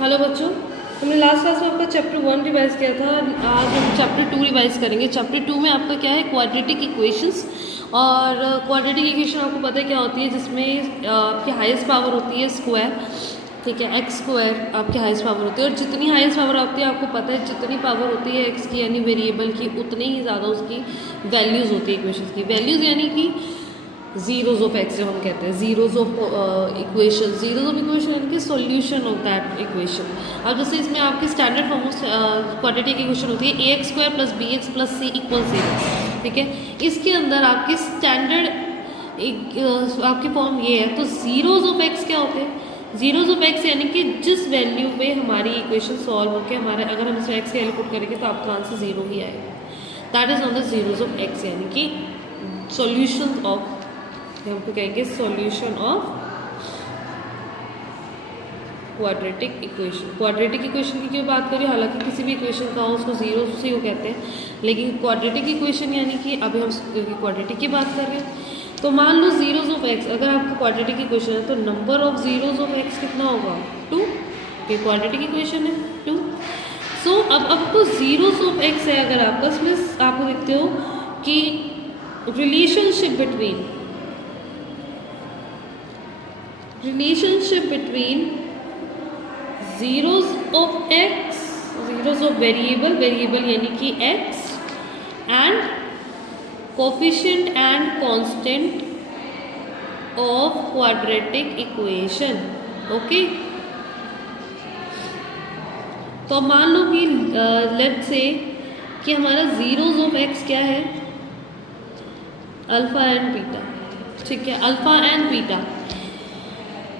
Hello बच्चों, हमने last class में आपका चैप्टर 1 रिवाइज किया था। आज हम चैप्टर 2 रिवाइज करेंगे। चैप्टर 2 में आपका क्या है, क्वाड्रेटिक इक्वेशंस। और क्वाड्रेटिक इक्वेशन आपको पता है क्या होती है, जिसमें आपकी हाईएस्ट पावर होती है स्क्वायर, ठीक है, एक्स स्क्वायर आपकी हाईएस्ट पावर होती है। और जितनी हाईएस्ट पावर होती है, आपको पता है जितनी पावर होती है एक्स की यानी वेरिएबल की, उतनी ही ज़्यादा उसकी वैल्यूज़ होती है इक्वेशन की। वैल्यूज़ यानी कि जीरोज ऑफ एक्स जो हम कहते हैं, zeros of equation. Zeros of equation यानी कि सॉल्यूशन ऑफ दैट इक्वेशन। अब जैसे इसमें आपकी स्टैंडर्ड फॉर्म क्वाड्रेटिक इक्वेशन होती है A X square plus B X plus C equal 0, ठीक है। इसके अंदर आपकी स्टैंडर्ड आपकी फॉर्म ये है। तो जीरोज ऑफ एक्स क्या होते हैं? जीरोज ऑफ एक्स यानी कि जिस वैल्यू पे हमारी इक्वेशन सॉल्व होकर हमारे, अगर हम इसमें एक्स की वैल्यू पुट करेंगे तो आपका आंसर 0 ही आएगा। That is not the zeros of x, यानी कि सॉल्यूशन ऑफ, हमको कहेंगे solution of quadratic equation. Quadratic equation की क्यों बात करें, हालांकि किसी भी इक्वेशन का हो उसको जीरो से को कहते हैं, लेकिन क्वाड्रेटिक इक्वेशन यानी कि अभी हम क्वाड्रेटिक की बात कर रहे हैं। तो मान लो जीरोज ऑफ एक्स, अगर आपका क्वाड्रेटिक इक्वेशन है तो number of zeros of x कितना होगा? 2। ये क्वाड्रेटिक इक्वेशन है 2। सो अब आपको जीरोज ऑफ एक्स है, अगर आपका इसमें आपको देखते हो कि relationship between zeros of x, zeros of variable यानी कि x, and coefficient and constant of quadratic equation, okay. तो मान लो कि लेट्स से कि हमारा जीरोज ऑफ x क्या है, अल्फा एंड बीटा, ठीक है, अल्फा एंड बीटा।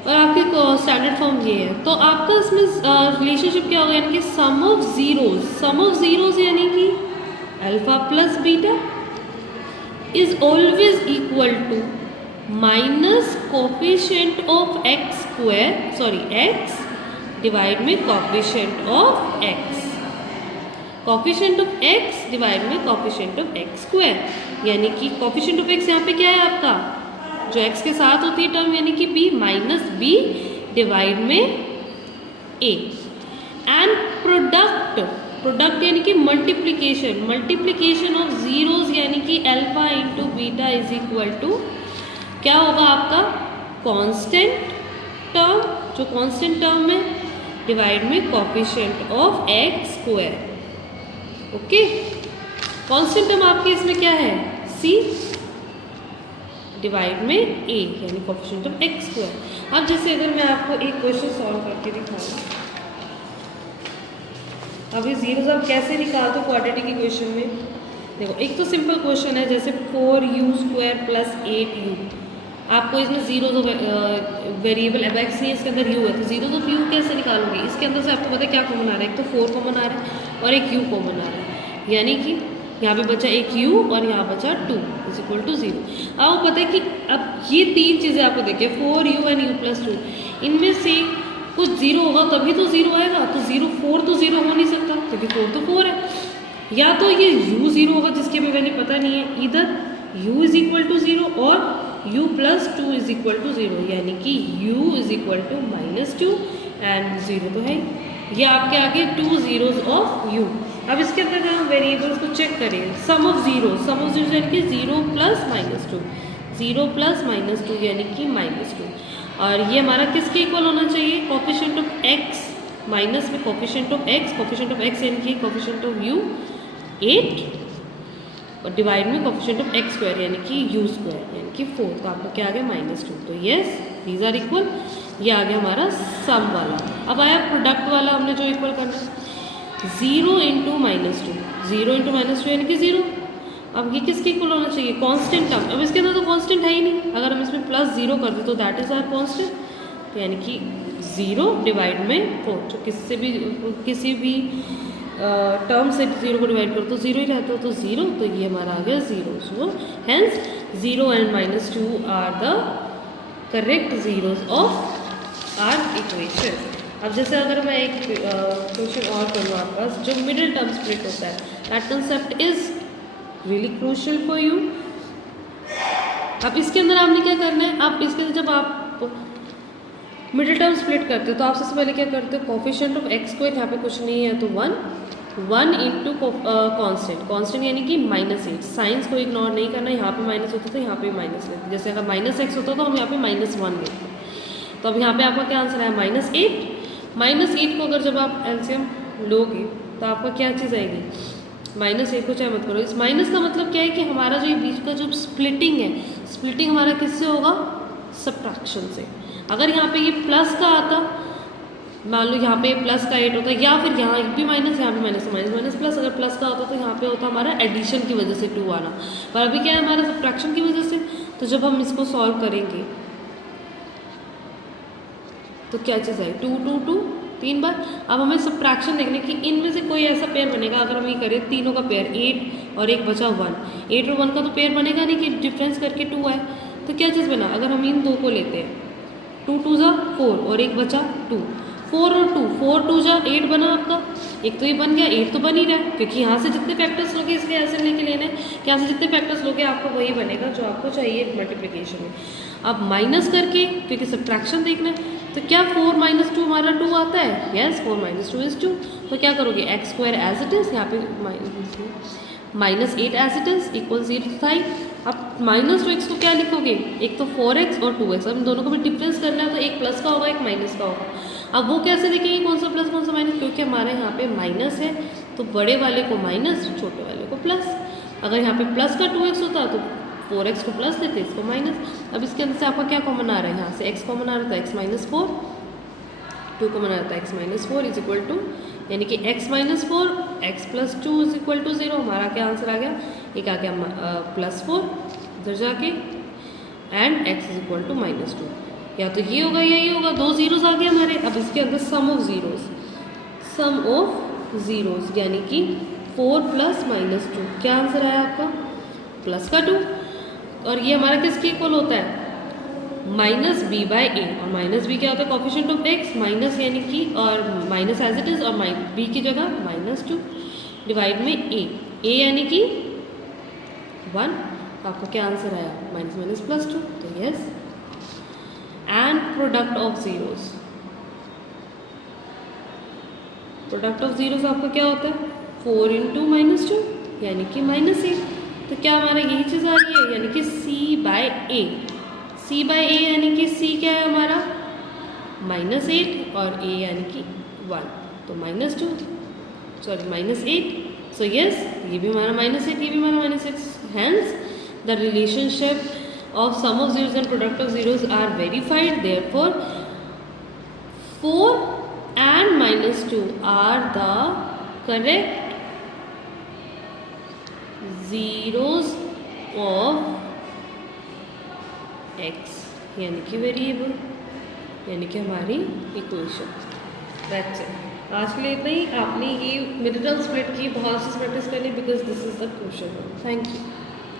और आपके स्टैंडर्ड फॉर्म ये है। तो आपका इसमें रिलेशनशिप क्या होगा, यानी कि सम ऑफ जीरोज यानी कि alpha plus beta is always equal to minus coefficient of X square, sorry X divide में coefficient of X, coefficient of X divide में कोफिशिएंट ऑफ एक्स स्क्वायर। यानी कि कोफिशिएंट ऑफ एक्स यहाँ पे क्या है आपका, जो एक्स के साथ होती है टर्म, यानी कि बी माइनस बी डिवाइड में ए। एंड प्रोडक्ट यानी कि मल्टीप्लीकेशन ऑफ जीरोज यानी कि alpha into beta is equal to क्या होगा आपका, कांस्टेंट टर्म, जो कांस्टेंट टर्म है, डिवाइड में coefficient of X square, okay. Constant term आपके इसमें क्या है, c डिवाइड में a, यानी कोफिशिएंट ऑफ एक्स स्क्वायर। अब जैसे अगर मैं आपको एक क्वेश्चन सॉल्व करके दिखाऊँ, अब ये जीरोज आप कैसे निकालते हो क्वाड्रेटिक इक्वेशन में। देखो, एक तो सिंपल क्वेश्चन है, जैसे 4u² प्लस 8u। आपको इसमें जीरोज ऑफ वेरिएबल अब एक्स नहीं है, इसके अंदर u है, तो जीरोज ऑफ u कैसे निकालोगे? इसके अंदर से आपको पता है क्या कॉमन आ रहा है, एक तो 4 कॉमन आ रहा है और एक u कॉमन आ रहा है, यानी कि यहाँ पे बचा एक u और यहाँ बचा 2 इज इक्वल टू 0। अब पता है कि अब ये तीन चीज़ें आपको देखिए, 4u एंड u प्लस 2, इनमें से कुछ 0 होगा तभी तो 0 आएगा। तो 4 तो 0 हो नहीं सकता, क्योंकि 4 तो 4 है। या तो ये u 0 होगा जिसकी हमें वैल्यू पता नहीं है, इधर u इज इक्वल टू 0 और u plus 2 is equal to 0, यानी कि u is equal to -2 and 0 तो है। ये आपके आगे 2 zeros ऑफ u। अब इसके अंदर अगर हम वेरिएबल्स को चेक करें, सम ऑफ जीरो यानी कि 0 प्लस -2, 0 प्लस -2 यानी कि -2। और ये हमारा किसके इक्वल होना चाहिए, कोफिशिएंट ऑफ x माइनस में कोफिशिएंट ऑफ x यानी कि कोफिशिएंट ऑफ u 8 और डिवाइड में कोफिशिएंट ऑफ x स्क्वायर यानी कि u स्क्वायर यानी कि 4। तो आपका क्या आ गया, -2। तो यस, दीज आर इक्वल। ये आ गया हमारा सम वाला। अब आया प्रोडक्ट वाला, हमने जो इक्वल करना, 0 इंटू -2 यानी कि 0। अब ये किसके इक्वल होना चाहिए, कांस्टेंट टर्म। अब इसके अंदर तो कांस्टेंट है ही नहीं, अगर हम इसमें प्लस 0 कर दें तो दैट इज आवर कांस्टेंट, तो यानी कि 0 डिवाइड में 4, जो किसी भी टर्म से 0 को डिवाइड करो तो 0 ही रहता है, तो 0, तो ये हमारा आ गया 0। So hence 0 and -2 are the correct zeros of our equation. अब जैसे अगर मैं एक क्वेश्चन और करूँ आपके पास, जो मिडिल टर्म स्प्लिट होता है, that concept is really crucial for you. अब इसके अंदर आपने क्या करना है, आप इसके अंदर जब आप मिडिल टर्म स्प्लिट करते हो तो आप सबसे पहले क्या करते हो, कोफिशिएंट ऑफ एक्स स्क्वायर, यहाँ पे कुछ नहीं है तो 1 इंटू कॉन्स्टेंट यानी कि -8। साइंस को इग्नोर नहीं करना, यहाँ पे माइनस होता तो यहाँ पे माइनस लेते, जैसे अगर -x होता तो हम यहाँ पे -1 लेते। तो अब यहाँ पे आपका क्या आंसर है, -8। -8 को अगर जब आप एलसीएम लोगे तो आपका क्या चीज़ आएगी, -8 को चाहे मत करो। इस माइनस का मतलब क्या है कि हमारा जो बीच का जो स्प्लिटिंग है, स्प्लिटिंग हमारा किससे होगा, सब्ट्रैक्शन से। अगर यहाँ पे ये प्लस का आता, मान लो यहाँ पे प्लस का 8 होता है, या फिर यहाँ भी माइनस, यहाँ भी माइनस, माइनस प्लस, अगर प्लस का होता तो यहाँ पे होता हमारा एडिशन की वजह से 2 आना, पर अभी क्या है हमारा सब्ट्रैक्शन की वजह से। तो जब हम इसको सॉल्व करेंगे तो क्या चीज़ है, 2 2 2 3 बार। अब हमें सब्ट्रैक्शन देखने की, इनमें से कोई ऐसा पेयर बनेगा, अगर हम ये करें तीनों का पेयर 8 और एक बचा 1, 8 और 1 का तो पेयर बनेगा नहीं कि डिफरेंस करके 2 आए। तो क्या चीज़ बना, अगर हम इन दो को लेते हैं, 2 2 जा 4 और एक बचा 2, 4 और 2, 4 2 जा 8 बना आपका, एक तो ये बन गया, 8 तो बन ही रहा है क्योंकि यहाँ से जितने फैक्टर्स लोगे, इसलिए ऐसे लेके लेना है कि यहाँ से जितने फैक्टर्स लोगे आपको वही बनेगा जो आपको चाहिए मल्टीप्लिकेशन में। अब माइनस करके, क्योंकि सब्ट्रैक्शन देखना है, तो क्या 4 - 2 हमारा 2 आता है, यस 4 - 2 इज 2। तो क्या करोगे, X square as it is, यहाँ पे -8 एज इट इज़ इक्वल 0 था। अब -2x को क्या लिखोगे, एक तो 4x और 2x, अब इन दोनों को भी डिफरेंस करना है तो एक प्लस का होगा एक माइनस का होगा। अब वो कैसे लिखेंगे, कौन सा प्लस कौन सा माइनस, क्योंकि हमारे यहाँ पे माइनस है तो बड़े वाले को माइनस, छोटे वाले को प्लस। अगर यहाँ पे प्लस का 2x होता तो 4x को प्लस देते, इसको माइनस। अब इसके अंदर से आपका क्या कॉमन आ रहा है, यहाँ से x कॉमन आ रहा था, x - 4, 2 कॉमन आ रहा था, x - 4 इज इक्वल टू, यानी कि x - 4 x + 2 is equal to 0। हमारा क्या आंसर आ गया, एक आ गया +4 इधर जाके, and x is equal to -2। या तो ये होगा या ये होगा, 2 जीरोस आ गए हमारे। अब इसके अंदर सम ऑफ ज़ीरोस यानी कि 4 + -2, क्या आंसर आया आपका, प्लस का 2। और ये हमारा किसके इक्वल होता है, -b/a, और -b क्या होता है, कोफिशिएंट ऑफ x, माइनस यानी कि, और माइनस एज इट इज, और b की जगह -2 डिवाइड में a यानी कि 1। आपका क्या आंसर आया, -2। तो yes, and product of zeros आपका क्या होता है, 4 × -2 यानी कि -8। तो क्या हमारा यही चीज़ आ रही है, यानी कि c/a, यानी कि c क्या है हमारा, -8 और a यानी कि 1, तो -2 सॉरी -8। सो यस, ये भी हमारा -8, ये भी हमारा -8। Hence the relationship of sum of zeros and product of zeros are verified, therefore 4 and -2 are the correct zeros of x, यानी कि वेरिएबल, यानी कि हमारी इक्वेशन। दैट्स इट, आज के लिए इतना ही। आपने ये मिडिल टर्म स्प्लिट की बहुत सी प्रैक्टिस करनी, because this is the question. Thank you.